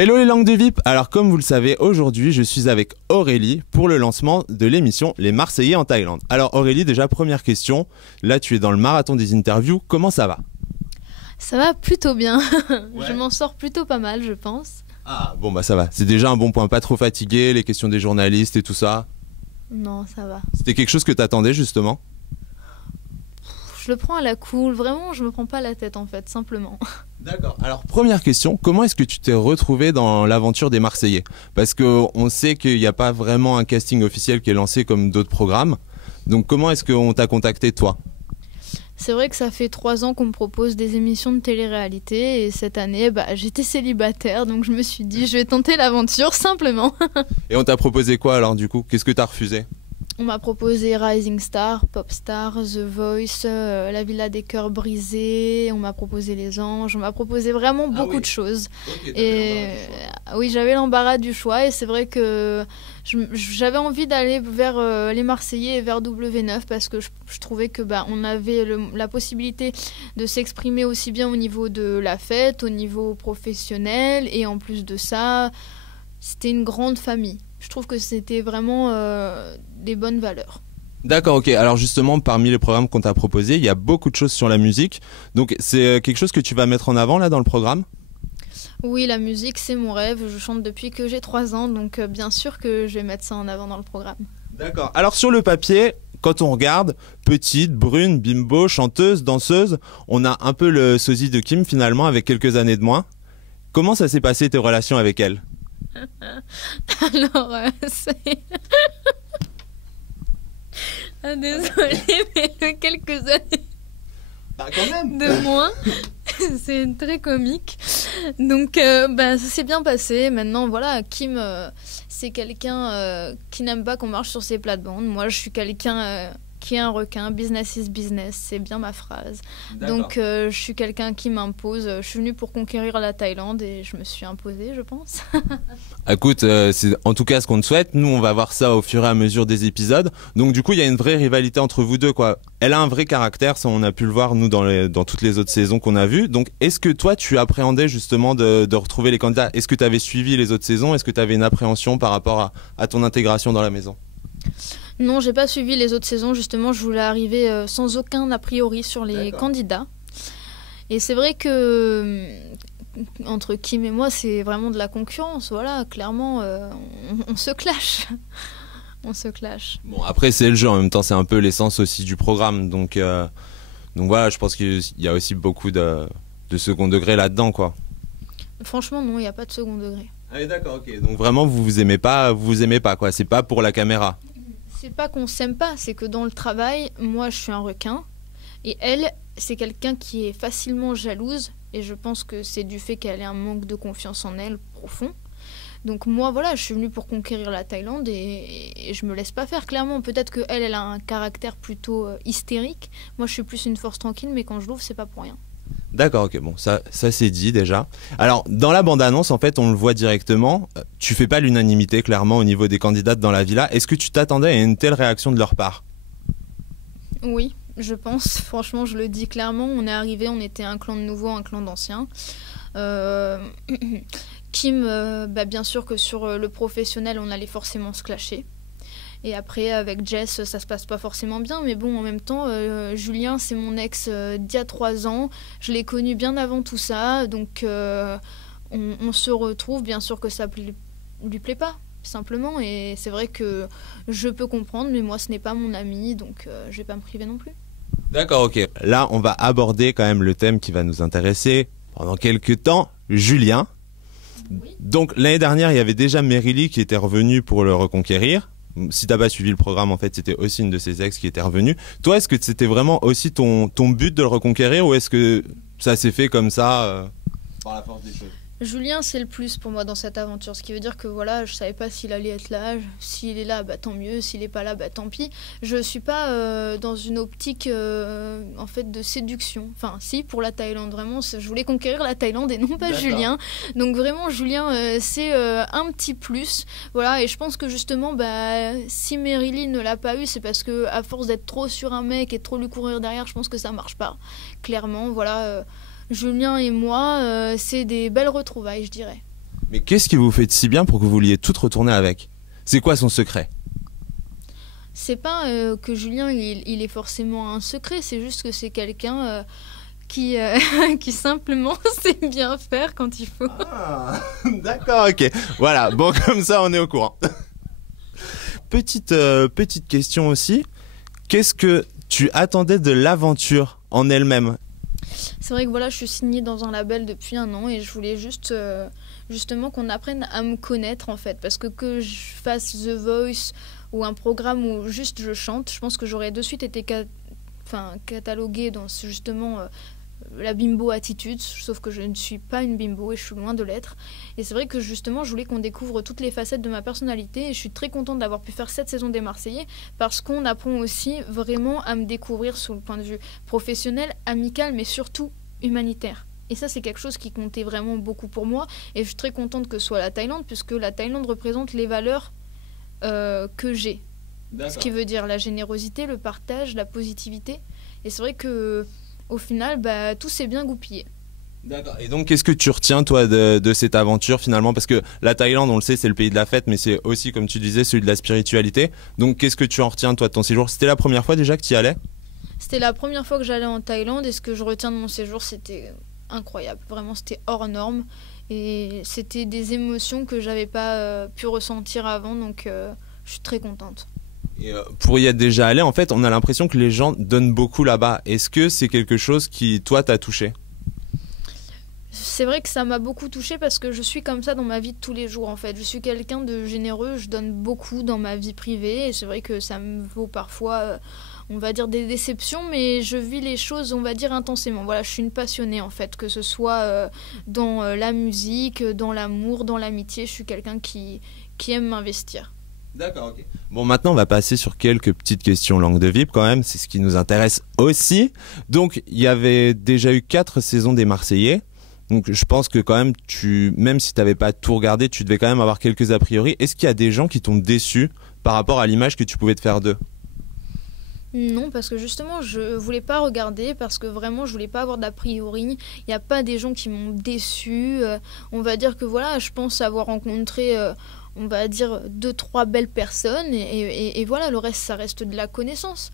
Hello les langues de VIP. Alors comme vous le savez, aujourd'hui je suis avec Aurélie pour le lancement de l'émission Les Marseillais en Thaïlande. Alors Aurélie, déjà première question, là tu es dans le marathon des interviews, comment ça va? Ça va plutôt bien, Ouais. je m'en sors plutôt pas mal je pense. Ah bon bah ça va, c'est déjà un bon point, pas trop fatigué, les questions des journalistes et tout ça. Non, ça va. C'était quelque chose que t'attendais justement? Je le prends à la cool, vraiment je me prends pas la tête en fait, simplement. D'accord. Alors première question, comment est-ce que tu t'es retrouvé dans l'aventure des Marseillais? Parce qu'on sait qu'il n'y a pas vraiment un casting officiel qui est lancé comme d'autres programmes. Donc comment est-ce qu'on t'a contacté toi? C'est vrai que ça fait 3 ans qu'on me propose des émissions de télé-réalité et cette année j'étais célibataire donc je me suis dit je vais tenter l'aventure simplement. Et on t'a proposé quoi alors du coup? Qu'est-ce que t'as refusé? On m'a proposé Rising Star, Popstar, The Voice, La Villa des Cœurs Brisés, on m'a proposé Les Anges, on m'a proposé vraiment beaucoup de choses. Et oui, j'avais l'embarras du choix et c'est vrai que j'avais envie d'aller vers les Marseillais et vers W9 parce que je trouvais que on avait la possibilité de s'exprimer aussi bien au niveau de la fête, au niveau professionnel et en plus de ça, c'était une grande famille. Je trouve que c'était vraiment des bonnes valeurs. D'accord, ok. Alors justement, parmi les programmes qu'on t'a proposés, il y a beaucoup de choses sur la musique. Donc c'est quelque chose que tu vas mettre en avant là dans le programme? Oui, la musique, c'est mon rêve. Je chante depuis que j'ai 3 ans, donc bien sûr que je vais mettre ça en avant dans le programme. D'accord. Alors sur le papier, quand on regarde, petite, brune, bimbo, chanteuse, danseuse, on a un peu le sosie de Kim finalement avec quelques années de moins. Comment ça s'est passé tes relations avec elle? Alors, c'est... Ah, désolée, mais quelques années Bah quand même. de moins, c'est très comique. Donc, ça s'est bien passé. Maintenant, voilà, Kim, c'est quelqu'un qui n'aime pas qu'on marche sur ses plates-bandes. Moi, je suis quelqu'un qui est un requin. Business is business, c'est bien ma phrase. Donc, je suis quelqu'un qui m'impose. Je suis venue pour conquérir la Thaïlande et je me suis imposée, je pense. Écoute, c'est en tout cas ce qu'on te souhaite. Nous, on va voir ça au fur et à mesure des épisodes. Donc du coup, il y a une vraie rivalité entre vous deux, quoi. Elle a un vrai caractère, ça on a pu le voir nous dans toutes les autres saisons qu'on a vues. Donc est-ce que toi, tu appréhendais justement de retrouver les candidats? Est-ce que tu avais suivi les autres saisons? Est-ce que tu avais une appréhension par rapport à ton intégration dans la maison? Non, j'ai pas suivi les autres saisons. Justement, je voulais arriver sans aucun a priori sur les candidats. Et c'est vrai que entre Kim et moi, c'est vraiment de la concurrence. Voilà, clairement, on se clash. On se clash. Bon, après c'est le jeu, en même temps c'est un peu l'essence aussi du programme. Donc voilà, je pense qu'il y a aussi beaucoup de second degré là-dedans, quoi. Franchement, non, il n'y a pas de second degré. Ah oui, d'accord, ok. Donc vraiment vous aimez pas, quoi. C'est pas pour la caméra. C'est pas qu'on s'aime pas, c'est que dans le travail, moi, je suis un requin. Et elle, c'est quelqu'un qui est facilement jalouse. Et je pense que c'est du fait qu'elle ait un manque de confiance en elle profond. Donc moi, voilà, je suis venue pour conquérir la Thaïlande et je me laisse pas faire. Clairement, peut-être qu'elle, elle a un caractère plutôt hystérique. Moi, je suis plus une force tranquille, mais quand je l'ouvre, c'est pas pour rien. D'accord, ok, bon, ça c'est dit déjà. Alors, dans la bande-annonce, en fait, on le voit directement. Tu fais pas l'unanimité, clairement, au niveau des candidates dans la villa. Est-ce que tu t'attendais à une telle réaction de leur part? Oui, je pense. Franchement, je le dis clairement. On est arrivé, on était un clan de nouveaux, un clan d'anciens. Kim, bien sûr que sur le professionnel, on allait forcément se clasher. Et après, avec Jess, ça se passe pas forcément bien. Mais bon, en même temps, Julien, c'est mon ex d'il y a 3 ans. Je l'ai connu bien avant tout ça. Donc, on se retrouve. Bien sûr que ça lui plaît pas, simplement. Et c'est vrai que je peux comprendre, mais moi, ce n'est pas mon ami. Donc, je vais pas me priver non plus. D'accord, ok. Là, on va aborder quand même le thème qui va nous intéresser pendant quelques temps, Julien. Oui. Donc, l'année dernière, il y avait déjà Merily qui était revenue pour le reconquérir. Si t'as pas suivi le programme, en fait, c'était aussi une de ses ex qui était revenue. Toi, est-ce que c'était vraiment aussi ton but de le reconquérir ou est-ce que ça s'est fait comme ça par la force des choses? Julien, c'est le plus pour moi dans cette aventure. Ce qui veut dire que voilà, je savais pas s'il allait être là. S'il est là, tant mieux. S'il est pas là, tant pis. Je suis pas dans une optique en fait de séduction. Enfin, si pour la Thaïlande, vraiment, je voulais conquérir la Thaïlande et non pas Julien. Donc vraiment, Julien, c'est un petit plus. Voilà, et je pense que justement, si Merily ne l'a pas eu, c'est parce que à force d'être trop sur un mec et de trop lui courir derrière, je pense que ça marche pas. Clairement, voilà. Julien et moi, c'est des belles retrouvailles, je dirais. Mais qu'est-ce qui vous fait de si bien pour que vous vouliez toutes retourner avec? C'est quoi son secret? C'est pas que Julien il est forcément un secret, c'est juste que c'est quelqu'un qui, qui simplement sait bien faire quand il faut. Ah, d'accord, ok. Voilà, bon, comme ça on est au courant. Petite question aussi. Qu'est-ce que tu attendais de l'aventure en elle-même? C'est vrai que voilà, je suis signée dans un label depuis 1 an et je voulais juste justement qu'on apprenne à me connaître en fait, parce que je fasse The Voice ou un programme où juste je chante, je pense que j'aurais de suite été cataloguée dans justement la bimbo attitude, sauf que je ne suis pas une bimbo et je suis loin de l'être. Et c'est vrai que justement je voulais qu'on découvre toutes les facettes de ma personnalité et je suis très contente d'avoir pu faire cette saison des Marseillais, parce qu'on apprend aussi vraiment à me découvrir sous le point de vue professionnel, amical, mais surtout humanitaire. Et ça, c'est quelque chose qui comptait vraiment beaucoup pour moi. Et je suis très contente que ce soit la Thaïlande, puisque la Thaïlande représente les valeurs que j'ai. D'accord. Ce qui veut dire la générosité, le partage, la positivité. Et c'est vrai que au final, tout s'est bien goupillé. D'accord. Et donc, qu'est-ce que tu retiens, toi, de cette aventure, finalement? Parce que la Thaïlande, on le sait, c'est le pays de la fête, mais c'est aussi, comme tu disais, celui de la spiritualité. Donc, qu'est-ce que tu en retiens, toi, de ton séjour? C'était la première fois déjà que tu y allais? C'était la première fois que j'allais en Thaïlande, et ce que je retiens de mon séjour, c'était incroyable. Vraiment, c'était hors norme. Et c'était des émotions que j'avais pas pu ressentir avant, donc je suis très contente. Et pour y être déjà allé, en fait, on a l'impression que les gens donnent beaucoup là-bas. Est-ce que c'est quelque chose qui, toi, t'a touché? C'est vrai que ça m'a beaucoup touchée parce que je suis comme ça dans ma vie de tous les jours en fait. Je suis quelqu'un de généreux, je donne beaucoup dans ma vie privée et c'est vrai que ça me vaut parfois, on va dire, des déceptions, mais je vis les choses, on va dire, intensément. Voilà, je suis une passionnée en fait, que ce soit dans la musique, dans l'amour, dans l'amitié, je suis quelqu'un qui aime m'investir. D'accord, ok. Bon, maintenant, on va passer sur quelques petites questions langue de VIP quand même, c'est ce qui nous intéresse aussi. Donc, il y avait déjà eu 4 saisons des Marseillais. Donc, je pense que quand même, même si tu n'avais pas tout regardé, tu devais quand même avoir quelques a priori. Est-ce qu'il y a des gens qui t'ont déçu par rapport à l'image que tu pouvais te faire d'eux? Non, parce que justement, je voulais pas regarder, parce que vraiment, je voulais pas avoir d'a priori. Il n'y a pas des gens qui m'ont déçu. On va dire que voilà, je pense avoir rencontré, on va dire, 2-3 belles personnes, et voilà, le reste, ça reste de la connaissance.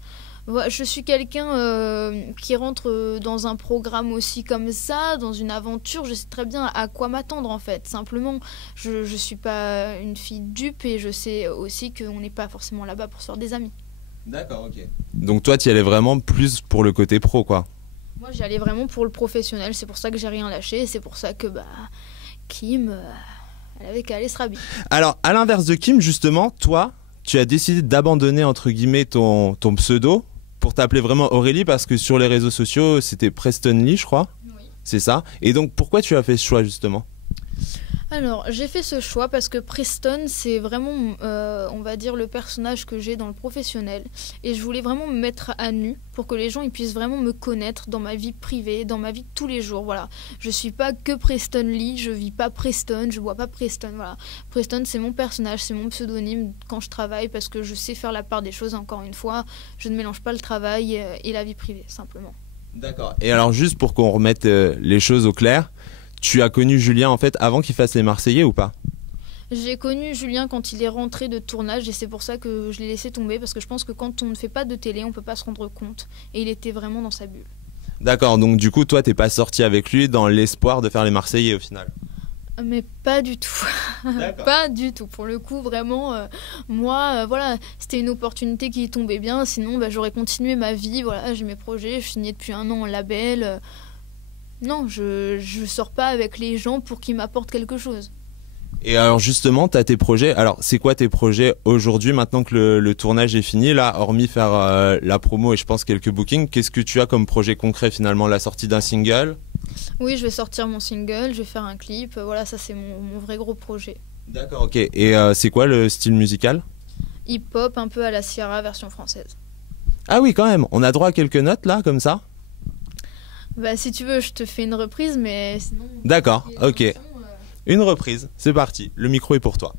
Voilà, je suis quelqu'un qui rentre dans un programme aussi comme ça, dans une aventure, je sais très bien à quoi m'attendre en fait. Simplement, je suis pas une fille dupe et je sais aussi qu'on n'est pas forcément là-bas pour se faire des amis. D'accord, ok. Donc toi, tu y allais vraiment plus pour le côté pro, quoi. Moi, j'y allais vraiment pour le professionnel, c'est pour ça que j'ai rien lâché, et c'est pour ça que Kim, elle avait qu'à aller se rhabiller. Alors, à l'inverse de Kim, justement, toi, tu as décidé d'abandonner, entre guillemets, ton pseudo pour t'appeler vraiment Aurélie, parce que sur les réseaux sociaux, c'était Preston Lee, je crois. Oui. C'est ça. Et donc, pourquoi tu as fait ce choix, justement? Alors, j'ai fait ce choix parce que Preston, c'est vraiment, on va dire, le personnage que j'ai dans le professionnel. Et je voulais vraiment me mettre à nu pour que les gens ils puissent vraiment me connaître dans ma vie privée, dans ma vie de tous les jours. Voilà. Je suis pas que Preston Lee, je vis pas Preston, je bois pas Preston. Voilà. Preston, c'est mon personnage, c'est mon pseudonyme quand je travaille parce que je sais faire la part des choses. Encore une fois, je ne mélange pas le travail et la vie privée, simplement. D'accord. Et alors, juste pour qu'on remette les choses au clair, tu as connu Julien en fait avant qu'il fasse les Marseillais ou pas? J'ai connu Julien quand il est rentré de tournage et c'est pour ça que je l'ai laissé tomber parce que je pense que quand on ne fait pas de télé, on peut pas se rendre compte et il était vraiment dans sa bulle. D'accord, donc du coup toi t'es pas sorti avec lui dans l'espoir de faire les Marseillais au final? Mais pas du tout. Pas du tout. Pour le coup, vraiment, moi, voilà, c'était une opportunité qui tombait bien. Sinon, j'aurais continué ma vie. Voilà, j'ai mes projets. Je signais depuis 1 an en label. Non, je sors pas avec les gens pour qu'ils m'apportent quelque chose. Et alors justement, tu as tes projets. Alors c'est quoi tes projets aujourd'hui maintenant que le tournage est fini là, hormis faire la promo et je pense quelques bookings, qu'est-ce que tu as comme projet concret finalement? La sortie d'un single? Oui, je vais sortir mon single, je vais faire un clip. Voilà, ça c'est mon vrai gros projet. D'accord, ok. Et c'est quoi le style musical? Hip-hop, un peu à la Sierra, version française. Ah oui, quand même. On a droit à quelques notes là, comme ça? Si tu veux, je te fais une reprise, mais sinon... D'accord, ok. Une reprise, c'est parti. Le micro est pour toi.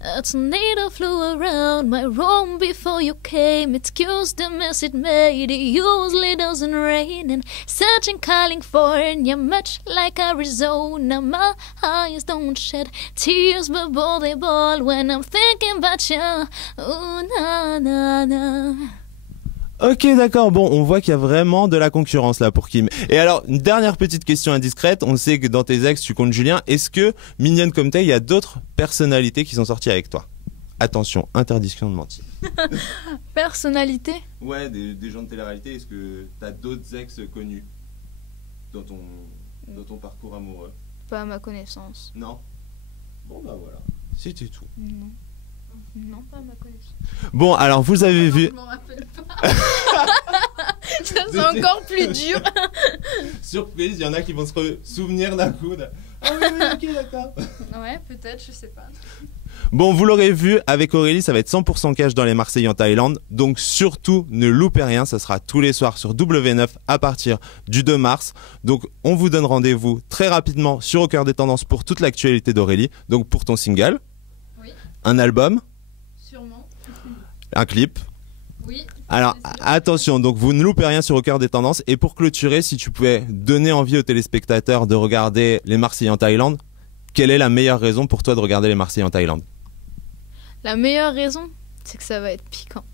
A tornado flew around my room before you came. Excuse the mess it made. It usually doesn't rain. And such in California, much like Arizona, my eyes don't shed tears, but both they ball when I'm thinking about you. Ooh, na na na. Ok, d'accord. Bon, on voit qu'il y a vraiment de la concurrence là pour Kim. Et alors, une dernière petite question indiscrète. On sait que dans tes ex, tu comptes Julien. Est-ce que, mignonne comme t'es, il y a d'autres personnalités qui sont sorties avec toi? Attention, interdiction de mentir. Personnalité? Ouais, des gens de télé-réalité. Est-ce que t'as d'autres ex connus dans ton parcours amoureux? Pas à ma connaissance. Non. Bon, bah voilà. C'était tout. Non. Non, pas à ma connaissance. Bon, alors vous avez vu. Je m'en rappelle pas. Ça, c'est encore plus dur. Surprise, il y en a qui vont se souvenir d'un coup. Ah oui, ok, d'accord. Ouais, peut-être, je sais pas. Bon, vous l'aurez vu, avec Aurélie, ça va être 100% cash dans les Marseillais en Thaïlande. Donc surtout, ne loupez rien, ça sera tous les soirs sur W9 à partir du 2 mars. Donc on vous donne rendez-vous très rapidement sur Au Cœur des Tendances pour toute l'actualité d'Aurélie. Donc pour ton single, oui. Un album, sûrement, un clip. oui. Alors attention, donc vous ne loupez rien sur Au Cœur des Tendances. Et pour clôturer, si tu pouvais donner envie aux téléspectateurs de regarder les Marseillais en Thaïlande, quelle est la meilleure raison pour toi de regarder les Marseillais en Thaïlande? La meilleure raison, c'est que ça va être piquant.